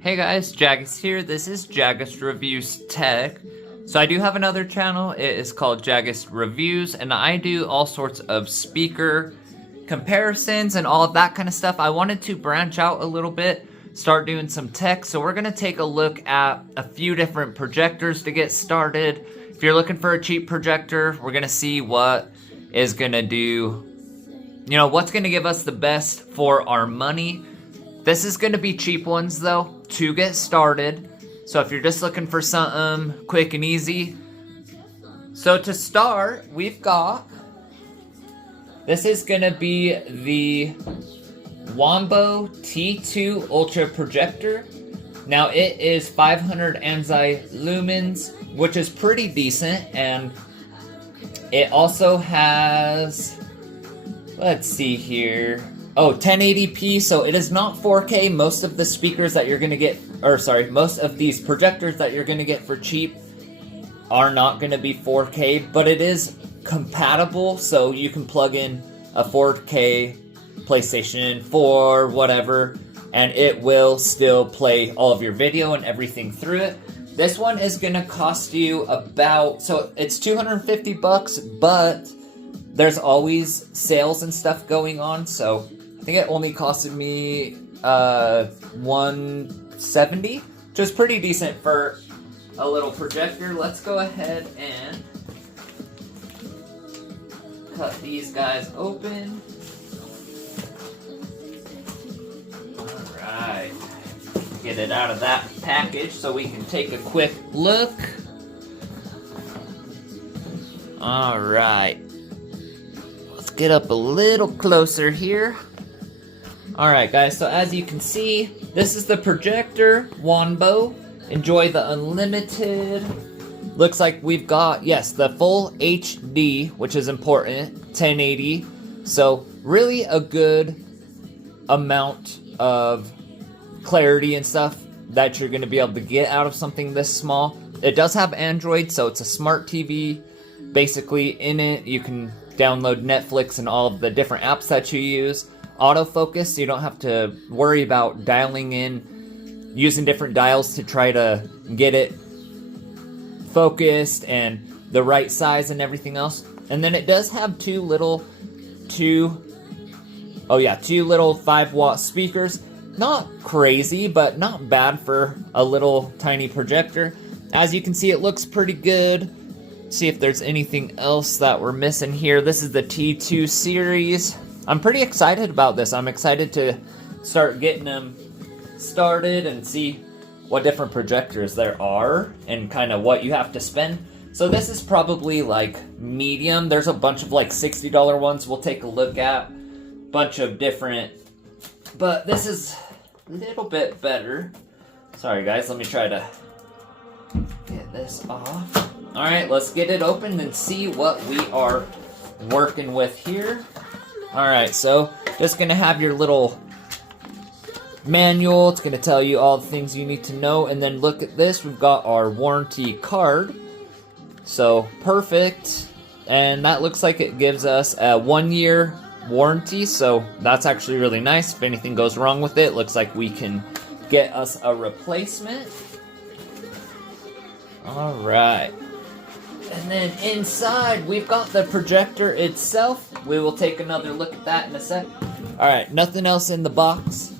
Hey guys, Jagus here. This is Jagus Reviews Tech. So I do have another channel. It is called Jagus Reviews, and I do all sorts of speaker comparisons and all of that kind of stuff. I wanted to branch out a little bit, start doing some tech. So we're gonna take a look at a few different projectors to get started. If you're looking for a cheap projector, we're gonna see what is gonna do, what's gonna give us the best for our money. This is gonna be cheap ones though, to get started. So if you're just looking for something quick and easy. So to start, we've got, this is gonna be the Wanbo T2 Ultra Projector. Now it is 500 ANSI lumens, which is pretty decent, and it also has, let's see here, 1080p, so it is not 4K. Most of the speakers that you're gonna get, most of these projectors that you're gonna get for cheap are not gonna be 4K, but it is compatible, so you can plug in a 4K PlayStation 4, whatever, and it will still play all of your video and everything through it. This one is gonna cost you about, so it's 250 bucks, but there's always sales and stuff going on, so I think it only costed me 170, which is pretty decent for a little projector. Let's go ahead and cut these guys open. Alright, get it out of that package so we can take a quick look. Alright, let's get up a little closer here. Alright guys, so as you can see, this is the projector, Wanbo. Enjoy the unlimited. Looks like we've got, yes, the full HD, which is important, 1080. So really a good amount of clarity and stuff that you're going to be able to get out of something this small. It does have Android, so it's a smart TV. Basically in it, you can download Netflix and all of the different apps that you use. Autofocus, so you don't have to worry about dialing in, using different dials to try to get it focused and the right size and everything else. And then it does have two little 5-watt speakers. Not crazy, but not bad for a little tiny projector. As you can see, it looks pretty good. See if there's anything else that we're missing here. This is the T2 series. I'm pretty excited about this. I'm excited to start getting them started and see what different projectors there are and kind of what you have to spend. So this is probably like medium. There's a bunch of like $60 ones we'll take a look at. Bunch of different, but this is a little bit better. Sorry guys, let me try to get this off. All right, let's get it open and see what we are working with here. All right, so just gonna have your little manual. It's gonna tell you all the things you need to know, and then look at this. We've got our warranty card. So perfect, and that looks like it gives us a 1-year warranty. So that's actually really nice. If anything goes wrong with it, looks like we can get us a replacement. All right. And then inside, we've got the projector itself. We will take another look at that in a sec. Alright, nothing else in the box.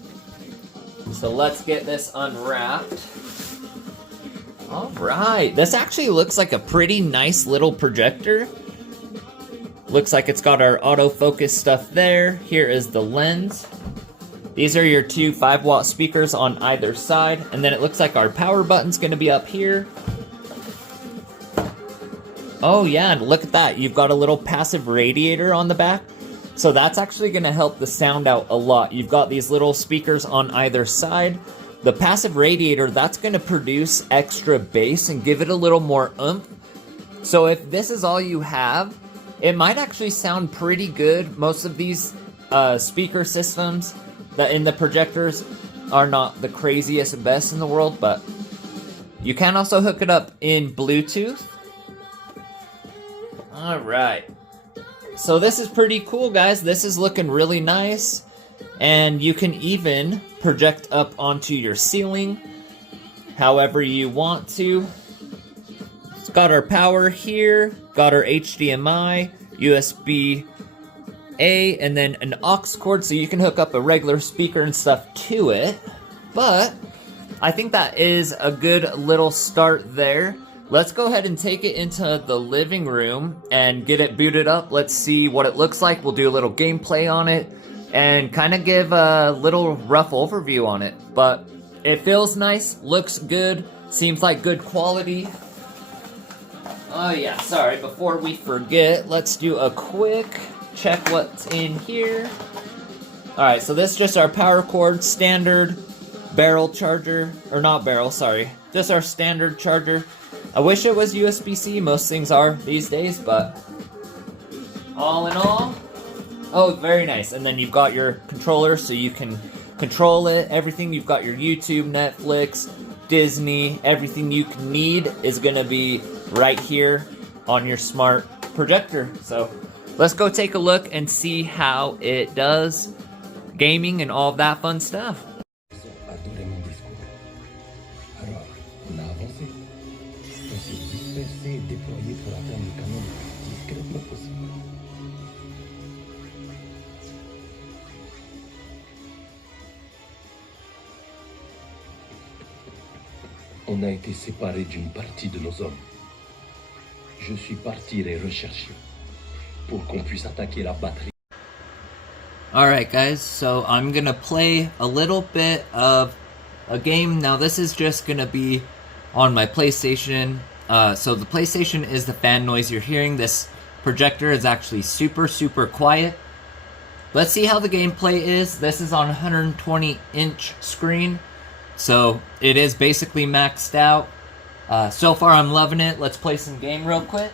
So let's get this unwrapped. Alright, this actually looks like a pretty nice little projector. Looks like it's got our autofocus stuff there. Here is the lens. These are your two 5-watt speakers on either side. And then it looks like our power button's going to be up here. Oh yeah, and look at that. You've got a little passive radiator on the back. So that's actually going to help the sound out a lot. You've got these little speakers on either side. The passive radiator, that's going to produce extra bass and give it a little more oomph. So if this is all you have, it might actually sound pretty good. Most of these speaker systems that in the projectors are not the craziest and best in the world, but you can also hook it up in Bluetooth. Alright, so this is pretty cool, guys. This is looking really nice. And you can even project up onto your ceiling however you want to. It's got our power here, got our HDMI, USB-A, and then an aux cord so you can hook up a regular speaker and stuff to it. But I think that is a good little start there. Let's go ahead and take it into the living room and get it booted up. Let's see what it looks like. We'll do a little gameplay on it and kind of give a little rough overview on it. But it feels nice, looks good, seems like good quality. Oh yeah, sorry, before we forget, let's do a quick check what's in here. Alright, so this is just our power cord, standard barrel charger, or not barrel, sorry, just our standard charger. I wish it was USB-C, most things are these days, but all in all, oh, very nice. And then you've got your controller so you can control it, everything. You've got your YouTube, Netflix, Disney, everything you need is gonna be right here on your smart projector. So let's go take a look and see how it does gaming and all of that fun stuff. On a été séparés d'une partie de nos hommes. Je suis parti les rechercher pour qu'on puisse attaquer la batterie. Alright guys, so I'm gonna play a little bit of a game. Now this is just gonna be on my PlayStation. So the PlayStation is the fan noise you're hearing. This projector is actually super quiet. Let's see how the gameplay is. This is on 120-inch screen. So it is basically maxed out. So far I'm loving it. Let's play some game real quick.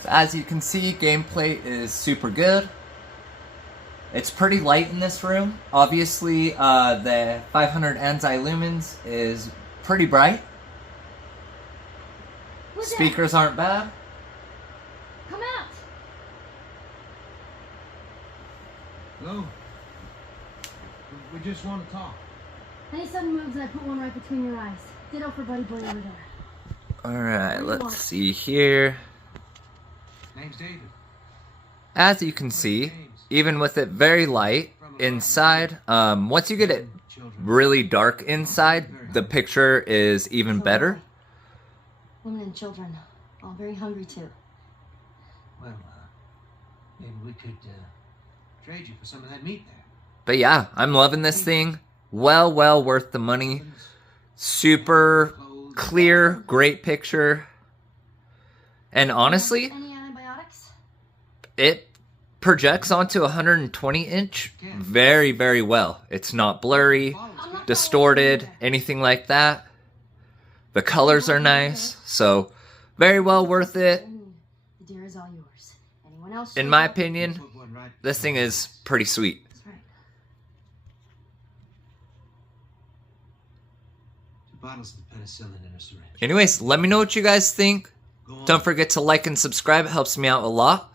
So as you can see, gameplay is super good. It's pretty light in this room. Obviously, the 500 ANSI lumens is pretty bright. What's Speakers aren't bad. Come out! Hello? We just want to talk. Any sudden moves and I put one right between your eyes. Ditto for Buddy Boy over there. Alright, let's see here. Name's David. As you can see, even with it very light inside, once you get it really dark inside, the picture is even better. Women and children, all very hungry too. Well, maybe we could trade you for some of that meat there. But yeah, I'm loving this thing. Well worth the money. Super clear, great picture. And honestly, Any antibiotics? it projects onto 120 inch very well. It's not blurry, distorted, anything like that. The colors are nice, so very well worth it. The deer is all yours. Anyone else? In my opinion, this thing is pretty sweet. That's right. 2 bottles of the penicillin in a syringe. Anyways, let me know what you guys think. Don't forget to like and subscribe. It helps me out a lot.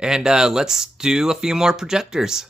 And let's do a few more projectors.